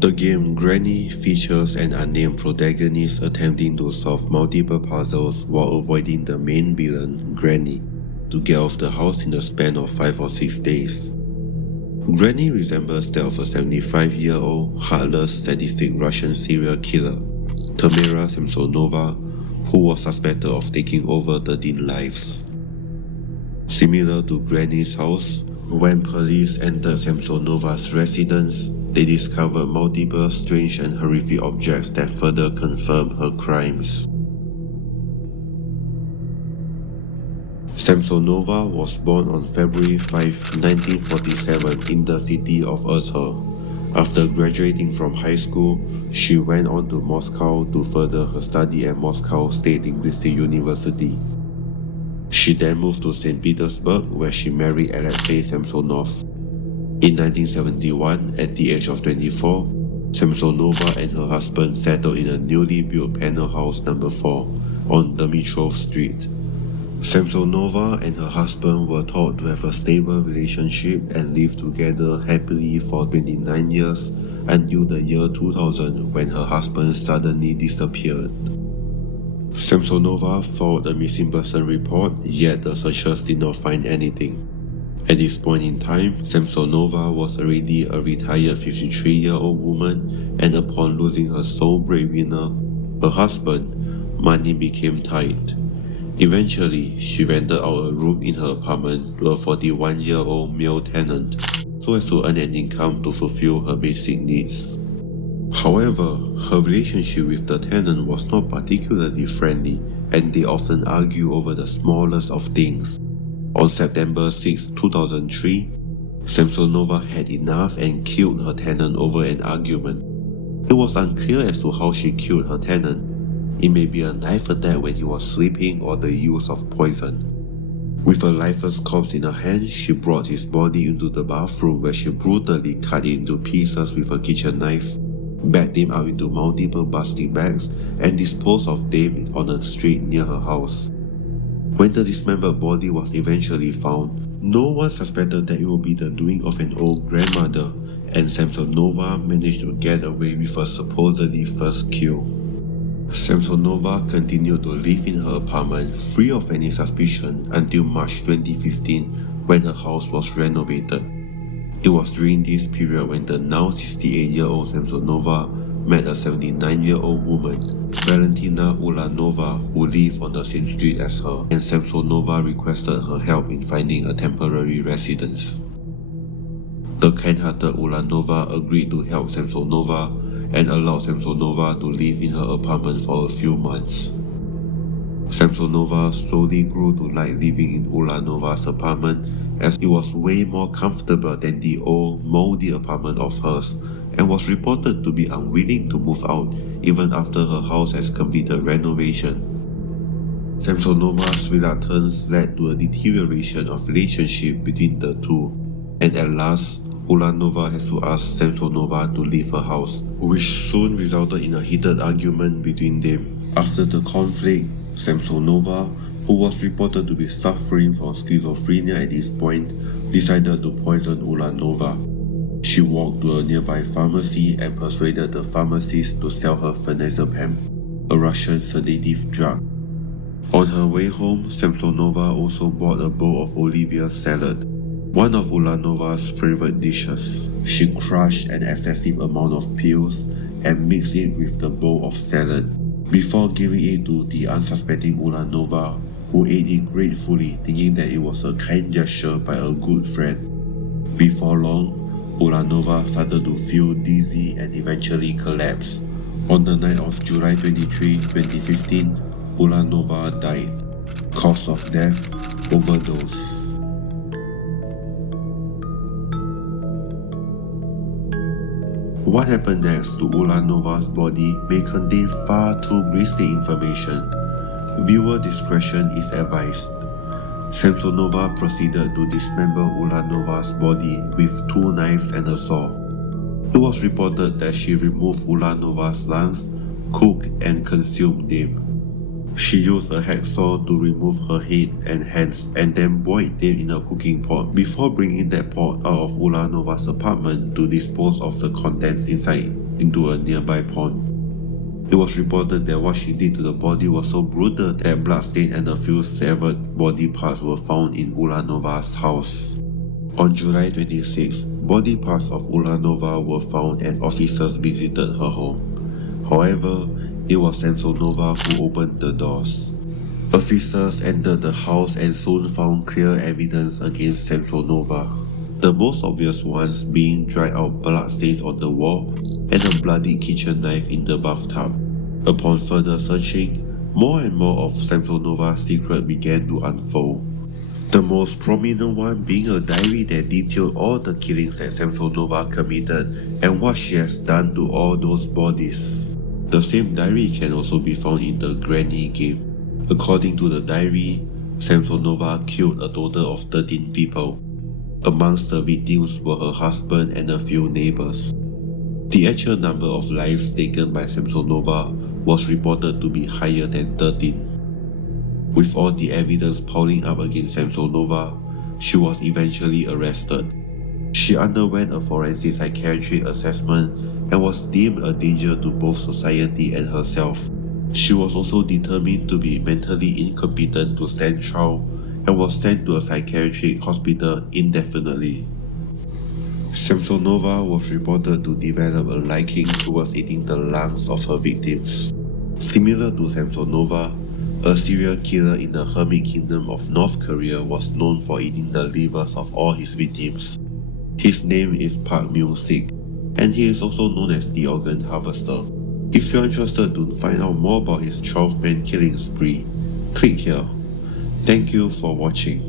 The game Granny features an unnamed protagonist attempting to solve multiple puzzles while avoiding the main villain, Granny, to get off the house in the span of 5 or 6 days. Granny resembles that of a 75-year-old, heartless, sadistic Russian serial killer, Tamara Samsonova, who was suspected of taking over 13 lives. Similar to Granny's house, when police entered Samsonova's residence, they discovered multiple strange and horrific objects that further confirmed her crimes. Samsonova was born on February 5, 1947 in the city of Uzhur. After graduating from high school, she went on to Moscow to further her study at Moscow State Linguistic University. She then moved to St. Petersburg, where she married Alexei Samsonov. In 1971, at the age of 24, Samsonova and her husband settled in a newly built panel house number 4 on Dmitrov Street. Samsonova and her husband were thought to have a stable relationship and lived together happily for 29 years until the year 2000 when her husband suddenly disappeared. Samsonova filed a missing person report, yet the searchers did not find anything. At this point in time, Samsonova was already a retired 53-year-old woman, and upon losing her sole breadwinner, her husband, money became tight. Eventually, she rented out a room in her apartment to a 41-year-old male tenant so as to earn an income to fulfill her basic needs. However, her relationship with the tenant was not particularly friendly, and they often argued over the smallest of things. On September 6, 2003, Samsonova had enough and killed her tenant over an argument. It was unclear as to how she killed her tenant. It may be a knife attack when he was sleeping or the use of poison. With a lifeless corpse in her hand, she brought his body into the bathroom where she brutally cut it into pieces with a kitchen knife, bagged him up into multiple plastic bags, and disposed of them on a street near her house. When the dismembered body was eventually found, no one suspected that it would be the doing of an old grandmother, and Samsonova managed to get away with her supposedly first kill. Samsonova continued to live in her apartment free of any suspicion until March 2015 when her house was renovated. It was during this period when the now 68-year-old Samsonova met a 79-year-old woman, Valentina Ulanova, who lived on the same street as her, and Samsonova requested her help in finding a temporary residence. The kind-hearted Ulanova agreed to help Samsonova and allowed Samsonova to live in her apartment for a few months. Samsonova slowly grew to like living in Ulanova's apartment as it was way more comfortable than the old, moldy apartment of hers, and was reported to be unwilling to move out even after her house has completed renovation. Samsonova's reluctance led to a deterioration of relationship between the two, and at last, Ulanova has to ask Samsonova to leave her house, which soon resulted in a heated argument between them. After the conflict, Samsonova, who was reported to be suffering from schizophrenia at this point, decided to poison Ulanova. She walked to a nearby pharmacy and persuaded the pharmacist to sell her phenazepam, a Russian sedative drug. On her way home, Samsonova also bought a bowl of Olivia's salad, one of Ulanova's favorite dishes. She crushed an excessive amount of pills and mixed it with the bowl of salad, before giving it to the unsuspecting Ulanova, who ate it gratefully, thinking that it was a kind gesture by a good friend. Before long, Ulanova started to feel dizzy and eventually collapsed. On the night of July 23, 2015, Ulanova died. Cause of death: overdose. What happened next to Ulanova's body may contain far too grisly information. Viewer discretion is advised. Samsonova proceeded to dismember Ulanova's body with 2 knives and a saw. It was reported that she removed Ulanova's lungs, cooked and consumed them. She used a hacksaw to remove her head and hands and then boiled them in a cooking pot before bringing that pot out of Ulanova's apartment to dispose of the contents inside. into a nearby pond. It was reported that what she did to the body was so brutal that bloodstain and a few severed body parts were found in Ulanova's house. On July 26, body parts of Ulanova were found and officers visited her home. However, it was Samsonova who opened the doors. Officers entered the house and soon found clear evidence against Samsonova. The most obvious ones being dried out bloodstains on the wall and a bloody kitchen knife in the bathtub. Upon further searching, more and more of Samsonova's secret began to unfold. The most prominent one being a diary that detailed all the killings that Samsonova committed and what she has done to all those bodies. The same diary can also be found in the Granny game. According to the diary, Samsonova killed a total of 13 people. Amongst the victims were her husband and a few neighbors. The actual number of lives taken by Samsonova was reported to be higher than 13. With all the evidence piling up against Samsonova, she was eventually arrested. She underwent a forensic psychiatric assessment and was deemed a danger to both society and herself. She was also determined to be mentally incompetent to stand trial and was sent to a psychiatric hospital indefinitely. Samsonova was reported to develop a liking towards eating the lungs of her victims. Similar to Samsonova, a serial killer in the Hermit Kingdom of North Korea was known for eating the livers of all his victims. His name is Park Myung-sik, and he is also known as the Organ Harvester. If you're interested to find out more about his 12-man killing spree, click here. Thank you for watching.